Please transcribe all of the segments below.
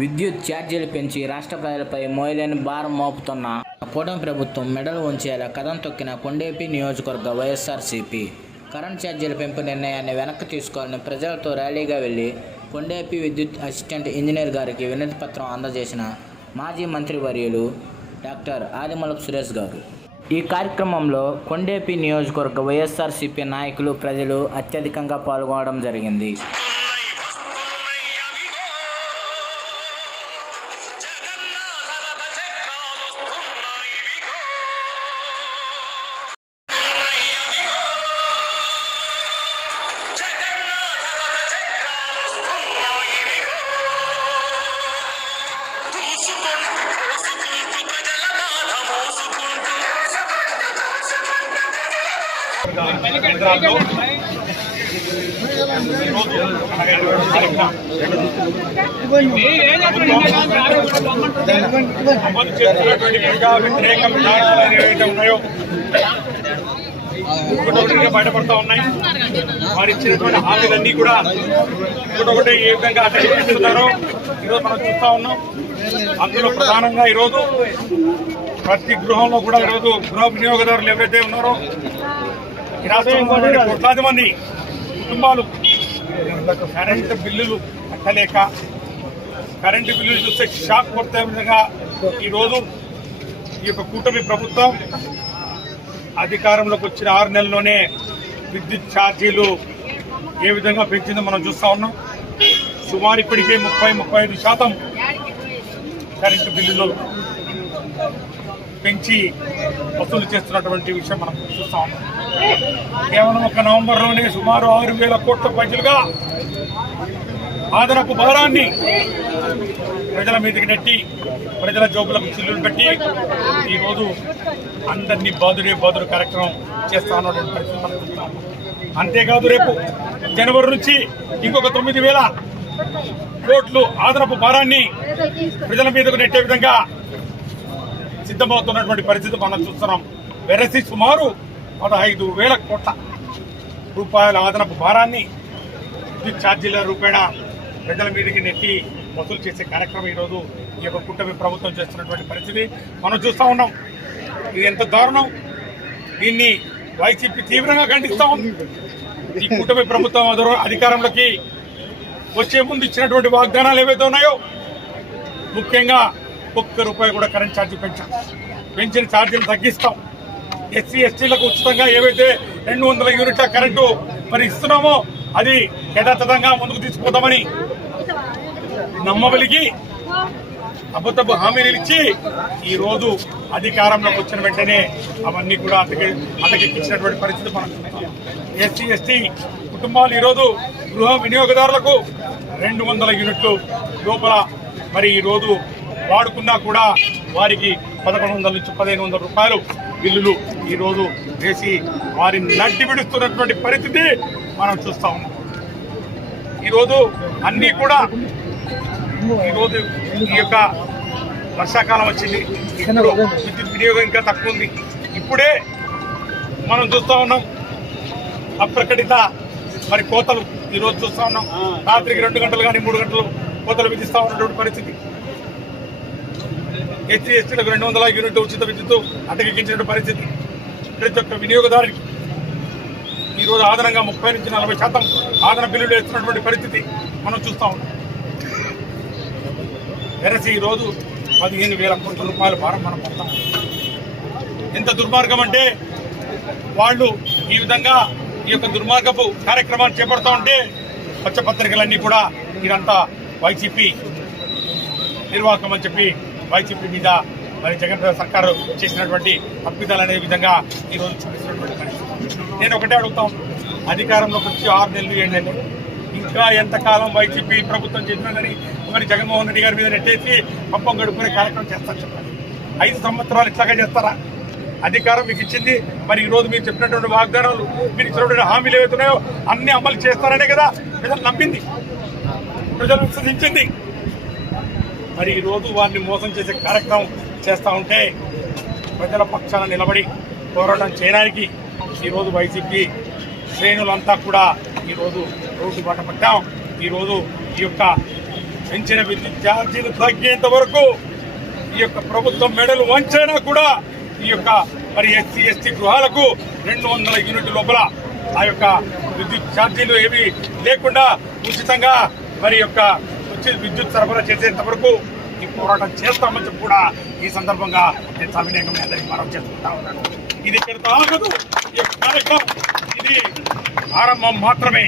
విద్యుత్ ఛార్జీలు పెంచి రాష్ట్ర ప్రజలపై మోయలేని భారం మోపుతున్న కూటమి ప్రభుత్వం మెడలు ఉంచేలా కదం తొక్కిన కొండేపి నియోజకవర్గ వైఎస్ఆర్సీపీ కరెంట్ ఛార్జీల పెంపు నిర్ణయాన్ని వెనక్కి తీసుకోవాలని ప్రజలతో ర్యాలీగా వెళ్లి కొండేపి విద్యుత్ అసిస్టెంట్ ఇంజనీర్ గారికి వినతి పత్రం అందజేసిన మాజీ మంత్రివర్యులు డాక్టర్ ఆదిమూలపు సురేష్ గారు. ఈ కార్యక్రమంలో కొండేపి నియోజకవర్గ వైఎస్ఆర్సీపీ నాయకులు, ప్రజలు అత్యధికంగా పాల్గొనడం జరిగింది. అమలు చేస్తున్నటువంటి ప్రజా వ్యతిరేక విధానాలు ఏవైతే ఉన్నాయో ఒకటొకటిగా బయటపడతా ఉన్నాయి. వారు ఇచ్చినటువంటి హామీలన్నీ కూడా ఒకటొకటి ఏ విధంగా అటెండిస్తున్నారో ఈరోజు మనం చూస్తా ఉన్నాం. అందులో ప్రధానంగా ఈరోజు ప్రతి గృహంలో కూడా ఈరోజు గృహ వినియోగదారులు ఎవరైతే ఉన్నారో ఈ రాష్ట్రంలో కోట్లాది మంది కుటుంబాలు కరెంటు బిల్లులు కట్టలేక, కరెంటు బిల్లులు చూస్తే షాక్ కొట్టే విధంగా ఈరోజు ఈ యొక్క కూటమి ప్రభుత్వం అధికారంలోకి వచ్చిన 6 నెలల్లోనే విద్యుత్ ఛార్జీలు ఏ విధంగా పెంచిందో మనం చూస్తా ఉన్నాం. సుమారు ఇప్పటికే 30-35% కరెంటు బిల్లులు పెంచి వసూలు చేస్తున్నటువంటి విషయం మనం చూస్తా ఉన్నాం. కేవలం ఒక నవంబర్లోనే సుమారు 6,000 కోట్ల పైసలుగా ఆదనపు భారాన్ని ప్రజల మీదకి నెట్టి, ప్రజల జోబులకు చిల్లులు పెట్టి ఈరోజు అందరినీ బాదుడు కార్యక్రమం చేస్తా ఉన్నటువంటి పరిస్థితి మనం చూస్తా ఉన్నాం. అంతేకాదు రేపు జనవరి నుంచి ఇంకొక 9,000 కోట్లు ఆదనపు భారాన్ని ప్రజల మీదకు నెట్టే విధంగా సిద్ధమవుతున్నటువంటి పరిస్థితి మనం చూస్తున్నాం. వెరసి సుమారు 15,000 కోట్ల రూపాయల ఆదనపు భారాన్ని విద్యుత్ ఛార్జీల రూపేణా ప్రజల మీదకి నెట్టి వసూలు చేసే కార్యక్రమం ఈరోజు ఈ యొక్క కూటమి ప్రభుత్వం చేస్తున్నటువంటి పరిస్థితి మనం చూస్తూ ఉన్నాం. ఇది ఎంత దారుణం! దీన్ని వైసీపీ తీవ్రంగా ఖండిస్తా ఉంది. ఈ కూటమి ప్రభుత్వం అధికారంలోకి వచ్చే ముందు ఇచ్చినటువంటి వాగ్దానాలు ఏవైతే ఉన్నాయో, ముఖ్యంగా ₹1 కూడా కరెంట్ ఛార్జీ పెంచిన ఛార్జీలు తగ్గిస్తాం, ఎస్సీ ఎస్టీలకు ఉచితంగా ఏవైతే 200 యూనిట్ల కరెంటు మరి ఇస్తున్నామో అది యథాతథంగా ముందుకు తీసుకుపోతామని నమ్మబలికి అబద్ధపు హామీలు ఇచ్చి ఈ రోజు అధికారంలోకి వచ్చిన వెంటనే అవన్నీ కూడా అటకెక్కించినటువంటి పరిస్థితి మనం ఎస్సీ ఎస్టీ కుటుంబాలు ఈరోజు గృహ వినియోగదారులకు 200 యూనిట్లు లోపల మరి ఈరోజు వాడుకున్నా కూడా వారికి 1,100 నుంచి 1,500 రూపాయలు బిల్లులు ఈరోజు వేసి వారిని నడ్డి విడుస్తున్నటువంటి పరిస్థితి మనం చూస్తా ఉన్నాం. ఈరోజు అన్నీ కూడా ఈరోజు ఈ యొక్క వర్షాకాలం వచ్చింది, ఇప్పుడు విద్యుత్ వినియోగం ఇంకా తక్కువ ఉంది. ఇప్పుడే మనం చూస్తూ ఉన్నాం అప్రకటిత మరి కోతలు ఈరోజు చూస్తూ ఉన్నాం. రాత్రికి 2 గంటలు కానీ 3 గంటలు కోతలు విధిస్తూ ఉన్నటువంటి పరిస్థితి. ఎస్సీ ఎస్టీలకు 200 యూనిట్లు ఉచిత విద్యుత్తు అటకెక్కించిన పరిస్థితి. ప్రతి ఒక్క వినియోగదారునికి ఈరోజు ఆదనంగా 30 నుంచి 40% ఆదన బిల్లులు వేస్తున్నటువంటి పరిస్థితి మనం చూస్తూ ఉన్నాం. వెరసి ఈరోజు 15,000 కోట్ల రూపాయల భారం మనం పడతాం. ఎంత దుర్మార్గం అంటే వాళ్ళు ఈ విధంగా ఈ యొక్క దుర్మార్గపు కార్యక్రమాన్ని చేపడతా ఉంటే పచ్చపత్రికలన్నీ కూడా ఇదంతా వైసీపీ నిర్వాహకం అని చెప్పి వైసీపీ మీద మరి జగన్ సర్కారు చేసినటువంటి తప్పిదాలు అనే విధంగా ఈరోజు చూపిస్తున్నటువంటి పరిస్థితి. నేను ఒకటే అడుగుతాం, అధికారంలోకి వచ్చి 6 నెలలు ఏంటంటే ఇంకా ఎంతకాలం వైసీపీ ప్రభుత్వం చేసినదని మరి జగన్మోహన్ రెడ్డి గారి మీద నెట్టేసి పంపం గడుపుకునే కార్యక్రమం చేస్తారు చెప్పండి. 5 సంవత్సరాలు ఇట్లాగా చేస్తారా? అధికారం మీకు ఇచ్చింది, మరి ఈరోజు మీరు చెప్పినటువంటి వాగ్దానాలు, మీరు ఇచ్చినటువంటి హామీలు ఏవైతున్నాయో అన్ని అమలు చేస్తారనే కదా ప్రజలు నమ్మింది, ప్రజలు విశ్వసించింది. మరి ఈరోజు వారిని మోసం చేసే కార్యక్రమం చేస్తూ ఉంటే ప్రజల పక్షాన నిలబడి పోరాటం చేయడానికి ఈరోజు వైసీపీ శ్రేణులంతా కూడా ఈరోజు రోడ్డు బాట పట్టాం. ఈరోజు ఈ యొక్క పెంచిన విద్యుత్ ఛార్జీలు తగ్గేంత వరకు ఈ యొక్క ప్రభుత్వం మెడలు వంచైనా కూడా ఈ యొక్క మరి ఎస్సీ ఎస్టీ గృహాలకు 200 యూనిట్ల లోపల ఆ యొక్క విద్యుత్ ఛార్జీలు ఏవి లేకుండా ఉచితంగా మరి యొక్క విద్యుత్ సరఫరా చేసేంత వరకు ఈ పోరాటం చేస్తామని చెప్పి కూడా ఈ సందర్భంగా నేను సవినయంగా అందరికీ మనం చేసుకుంటా ఉన్నాను. ఇది ఇక్కడితో ఆగదు. ఈ యొక్క కార్యక్రమం ఇది ఆరంభం మాత్రమే.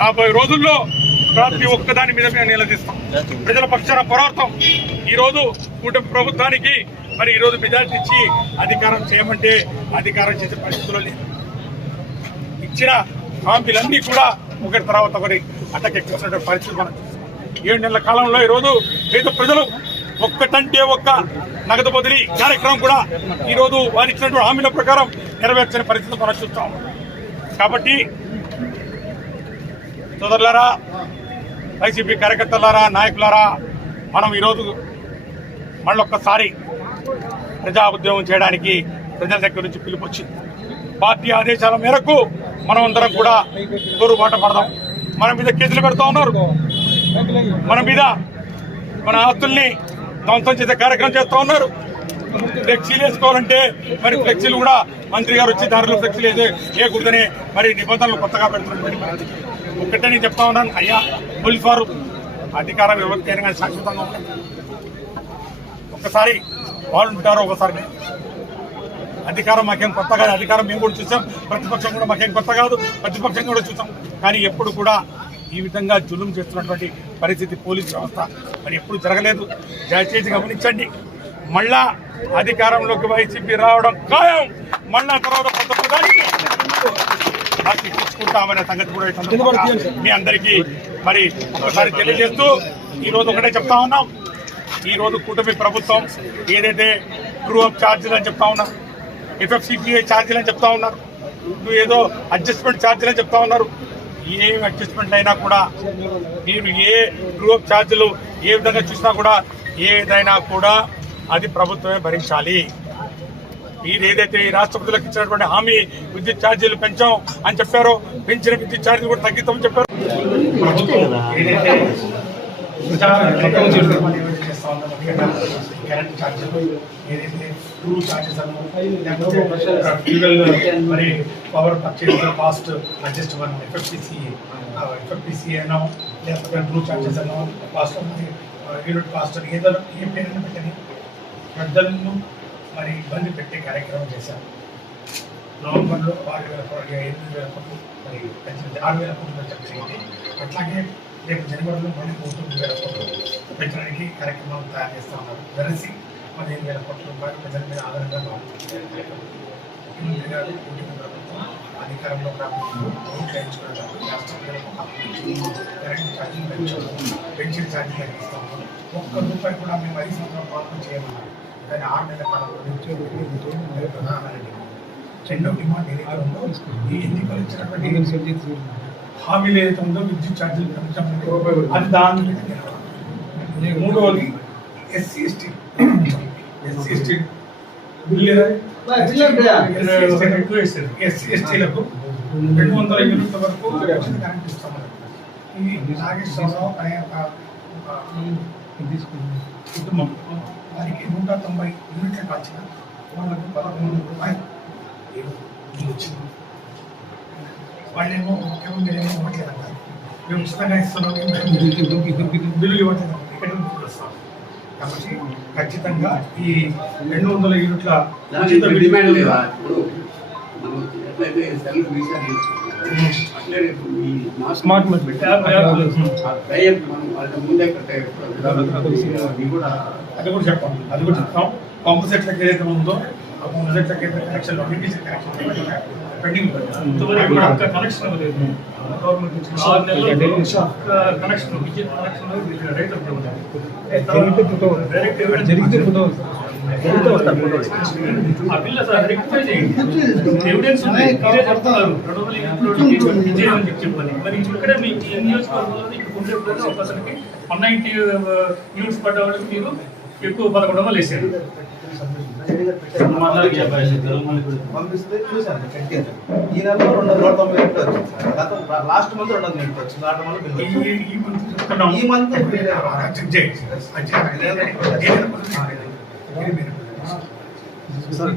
రాబోయే రోజుల్లో ప్రతి ఒక్కదాని మీద మేము నిలదీస్తాం. ప్రజల పక్షాన పోరాడతాం. ఈరోజు కూటమి ప్రభుత్వానికి మరి ఈరోజు మెజారిటీ ఇచ్చి అధికారం చేయమంటే అధికారం చేసే పరిస్థితుల్లో లేదు. ఇచ్చిన హామీలన్నీ కూడా ఒకటి తర్వాత ఒకటి అటకెక్కించిన పరిస్థితి మనం 7 నెలల కాలంలో ఈరోజు పేద ప్రజలు ఒక్కటంటే ఒక్క నగదు బదిలీ కార్యక్రమం కూడా ఈరోజు వారు ఇచ్చినటువంటి హామీల ప్రకారం నెరవేర్చిన పరిస్థితి మనం చూస్తాం. కాబట్టి సోదరులారా, వైసీపీ కార్యకర్తలారా, నాయకులారా, మనం ఈరోజు మళ్ళొక్కసారి ప్రజా ఉద్యమం చేయడానికి ప్రజల దగ్గర నుంచి పిలుపు వచ్చింది. పార్టీ ఆదేశాల మేరకు మనం అందరం కూడా బాట పడదాం. మన మీద కేసులు పెడతా ఉన్నారు, మన మీద మన ఆస్తుల్ని ధ్వంసం చేసే కార్యక్రమం చేస్తూ ఉన్నారు. ఫ్లెక్సీలు వేసుకోవాలంటే మరి ఫ్లెక్సీలు కూడా మంత్రి గారు వచ్చి దారిలో ఫ్లెక్సీలు వేయకూడదని మరి నిబంధనలు కొత్తగా పెడుతున్నారు. ఒక్కటే నేను చెప్తా ఉన్నాను, అయ్యా పోలీసు వారు అధికారం ఎవరికైనా కానీ శాశ్వతంగా ఉంటుంది. ఒక్కసారి వాళ్ళు ఉంటారు, ఒకసారి అధికారం మాకేం కొత్త కాదు. అధికారం మేము కూడా చూసాం, ప్రతిపక్షం కూడా మాకేం కొత్త కాదు, ప్రతిపక్షం కూడా చూసాం. కానీ ఎప్పుడు కూడా ఈ విధంగా జులుం చేస్తున్నటువంటి పరిస్థితి పోలీసు వ్యవస్థ మరి ఎప్పుడు జరగలేదు. దయచేసి గమనించండి. మళ్ళా అధికారంలోకి వైసీపీ రావడం ఖాయం. మళ్ళా తర్వాత కొత్త ప్రధానికి తెచ్చుకుంటామనే సంగతి కూడా మీ అందరికీ మరి ఒకసారి తెలియజేస్తూ ఈరోజు ఒకటే చెప్తా ఉన్నాం. ఈరోజు కూటమి ప్రభుత్వం ఏదైతే ట్రూ అప్ ఛార్జీలు అని చెప్తా ఉన్నారు, FFCPA ఛార్జీలు అని చెప్తా ఉన్నారు, ఏదో అడ్జస్ట్మెంట్ ఛార్జీలు అని చెప్తా ఉన్నారు. ఏ అడ్జస్ట్మెంట్ అయినా కూడా మీరు ఏ ట్రూ అప్ ఛార్జీలు ఏ విధంగా చూసినా కూడా ఏదైనా కూడా అది ప్రభుత్వమే భరించాలి. మీరు ఏదైతే ఈ రాష్ట్రపతులకు ఇచ్చినటువంటి హామీ విద్యుత్ ఛార్జీలు పెంచాం అని చెప్పారో, పెంచిన విద్యుత్ ఛార్జీలు కూడా తగ్గిస్తామని చెప్పారు. కరెంట్ ఛార్జీలు ఏదైతే ట్రూ ఛార్జెస్ అను మరి పవర్ పర్చేజ్ కాస్ట్ అడ్జస్ట్ అవ్వను FFPCA అనో లేకపోతే ట్రూ ఛార్జెస్ అనో కాస్ట్ యూనిట్ కాస్ట్ ఏదో ఏ పేరును పెట్టని పెద్దలను మరి ఇబ్బంది పెట్టే కార్యక్రమం చేశారు. నవంబర్లో 6,000 కోట్లు మరి 6,000 కోట్లు జరిగింది. అట్లాగే రేపు జనవరిలో మళ్ళీ 9,000 కోట్లు పెంచడానికి కార్యక్రమం తయారు చేస్తూ ఉన్నారు. వెరసి 15,000 కోట్ల రూపాయలు ప్రజల మీద ఆధారంగా ముఖ్యమంత్రి గారు కూటమి ప్రభుత్వం అధికారంలో ఓట్లు వేయించుకోవడానికి రాష్ట్ర కరెంట్ ఛార్జీలు పెంచిన ఛార్జీలు తగ్గిస్తూ ఉన్నారు. ₹1 కూడా మేము 5 సంవత్సరాల పాలన చేయమన్నారు. కానీ 6 నెలల కాలంలో ప్రధానమంత్రి రెండో డిమాండ్ ఏదైతే ఉందో ఈ ఎన్నికలు ఇచ్చినటువంటి హామీలు ఏదైతే ఉందో విద్యుత్ ఛార్జీలు పెంచామంటే అది దాని మూడవది ఎస్సీ ఎస్టీ ఎస్సీ ఎస్టీలకు 200 యూనిట్ల వరకు కరెంట్ ఇస్తామన్నారు. ఇది నాగేశ్వరరావు అనే ఒక కుటుంబం వారికి 190 యూనిట్లు కాల్చిన వాళ్ళకు ₹11,000 వచ్చింది. వాళ్ళేమో ముఖ్యమంత్రి ఏమో ఇవ్వట్లేదంటారు, మేము ఉచితంగా ఇస్తున్నాం, బిల్లులు ఇవ్వట్లేదు. ఇక్కడ వస్తాం కాబట్టి ఖచ్చితంగా ఈ 200 యూనిట్ల స్మార్ట్ అది కూడా చెప్పాం. అది కూడా చెప్తాం. పంపు సెట్లకు ఏదైతే ఉందో ఆ పంపు సెట్లకి అయితే కనెక్షన్ పెండింగ్ కనెక్షన్ లేదు. గవర్నమెంట్ కనెక్షన్ విద్యుత్ కనెక్షన్ రైతులు ఆ బిల్ అసలు రెక్టిఫై చేయండి. ఎవిడెన్స్ ఉంది, మీరే చెప్తున్నారు 200 యూనిట్లు చెప్పని. మరి ఇక్కడ మీకు ఈ నియోజకవర్గంలో ఇక్కడ ఉండే ప్రజలు ఒకసారికి 190 యూనిట్స్ పడ్డ వాళ్ళకి మీరు ఎక్కువ 11 వేసారు. పంపిస్తే చూశాను కట్టాను. ఈ నెలలో 290 యూనిట్లు వచ్చింది సార్. లాస్ట్ మంత్ 200 యూనిట్లు వచ్చింది. లాస్ట్ మంత్ బిల్ వచ్చింది. ఈ మంత్ సార్